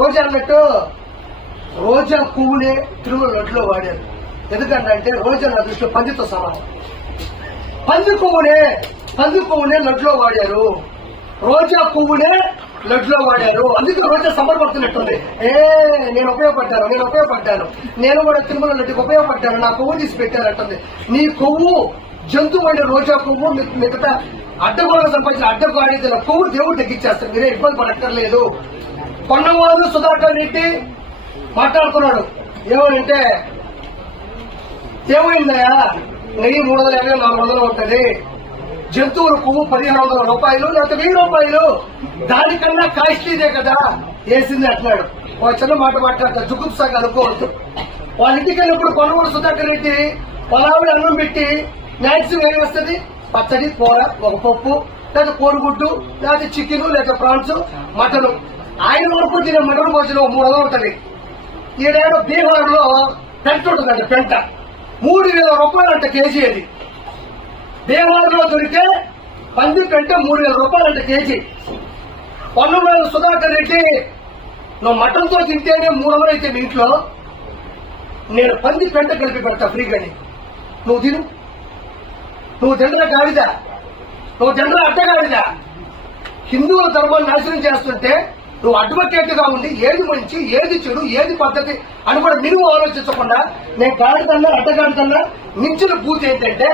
రోజా అన్నట్టు రోజా పువ్వునే తిరుమల లడ్డులో వాడారు. ఎందుకంటే రోజా నా దృష్టిలో పందితో సమానం. పంది పువ్వునే లడ్డులో వాడారు. రోజా పువ్వునే లడ్డులో వాడారు. అందుకే రోజా సమర్పడుతున్నట్టుంది. నేను ఉపయోగపడ్డాను, నేను కూడా తిరుమల లడ్డుకి ఉపయోగపడ్డాను, నా కొవ్వు తీసి పెట్టారంటుంది. నీ కొవ్వు జంతువు అంటే రోజా పువ్వు, మిగతా అడ్డగోళ సంపాదించిన అడ్డగాడిన కొవ్వు దేవుడు తగ్గించేస్తారు. మీరే ఇబ్బంది పడక్కర్లేదు. పొన్నవాళ్ళు సుధాకర్ రెడ్డి మాట్లాడుతున్నాడు. ఏమంటే ఏమైందయా, నెయ్యి 350 400 ఉంటుంది, జంతువుల కొవ్వు 1500 రూపాయలు లేకపోతే 1000 రూపాయలు, దానికన్నా కాస్ట్లీదే కదా వేసింది అంటున్నాడు. ఒక చిన్న మాట మాట్లాడతారు, జుగుప్సాగా అనుకోవద్దు. వాళ్ళ ఇంటికి వెళ్ళినప్పుడు కొనగోడు సుధాకర్ రెడ్డి పొలావిడ అన్నం పెట్టి మ్యాక్సిమం ఏమి వస్తుంది, పచ్చడి, కూర, ఒక పప్పు, లేదా కోడిగుడ్డు, లేదా చికెన్, లేదా ప్రాన్స్, మటన్. ఆయన వరకు తినే మటన్ భోజనం 300 ఉంటుంది. ఈడేడో బీహార్ లో పెంట ఉంటుందంట, పెంట 3000 రూపాయలు అంట కేజీ. అది బీహార్ లో దొరికే పంది పెంట 3000 రూపాయలు అంట కేజీ. పొన్నమేల సుధాకర్ రెడ్డి, నువ్వు మటన్ తో తింటేనే 300 అయితే మీ ఇంట్లో, నేను పంది పెంట కలిపి పెడతా ఫ్రీగాని, నువ్వు తిను. నువ్వు తిండ్రా గాడిదా, నువ్వు తిండ్రా అడ్డగాడిదా. హిందువుల ధర్మాన్ని నాశనం చేస్తుంటే నువ్వు అడ్వకేట్ గా ఉండి ఏది మంచి, ఏది చెడు, ఏది పద్ధతి అని కూడా మినిమం ఆలోచించకుండా, నేను గాడిదన్నా అడ్డగాడిదన్నా మించిన పూర్తి ఏంటంటే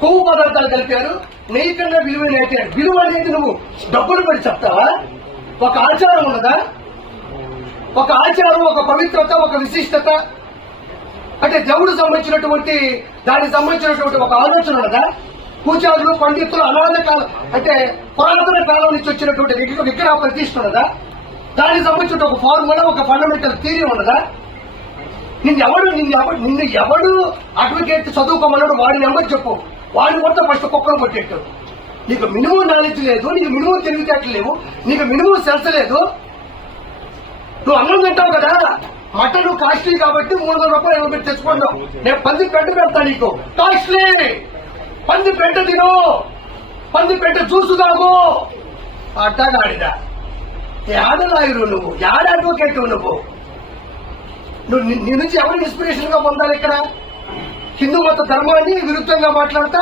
కొవ్వు పదార్థాలు కలిపారు, నెయ్యి కన్నా విలువైన అయితే విలువ అనేది నువ్వు డబ్బులు పెట్టి చెప్తావా? ఒక ఆచారం ఉన్నదా? ఒక ఆచారం, ఒక పవిత్రత, ఒక విశిష్టత అంటే దేవుడు సంబంధించినటువంటి దానికి సంబంధించినటువంటి ఒక ఆలోచన ఉన్నదా? పూజారులు, పండితులు అనాథ కాలం అంటే పురాతన కాలం నుంచి వచ్చినటువంటి విగ్రహ ప్రతిష్ఠ ఉన్నదా? దానికి సంబంధించిన ఒక ఫార్ములా, ఒక ఫండమెంటల్ థియరీ ఉన్నదా? నిన్ను ఎవడు అడ్వకేట్ చదువుకోమన్నాడు, వాడి నెంబర్ చెప్పు, వాడిని మొత్తం ఫస్ట్ కుక్కలు కొట్టేట్టు. నీకు మినిమం నాలెడ్జ్ లేదు, నీకు మినిమం తెలివితేటలు లేవు, నీకు మినిమం సెన్స్ లేదు. నువ్వు అన్నం తింటావు కదా, మటన్ కాస్ట్లీ కాబట్టి 300 రూపాయలు ఏమో పెట్టి తెచ్చుకున్నావు. నేను పంది పెంట పెడతా నీకు, కాస్ట్లీ పంది పెంట తిను, పంది పెంట జ్యూసు తాగు. అట్టగాడిదా యాడ లాయరు నువ్వు, యాడ అడ్వకేట్ నువ్వు నీ నుంచి ఎవరు ఇన్స్పిరేషన్ గా పొందాలి? ఇక్కడ హిందూ మత ధర్మాన్ని విరుద్ధంగా మాట్లాడతా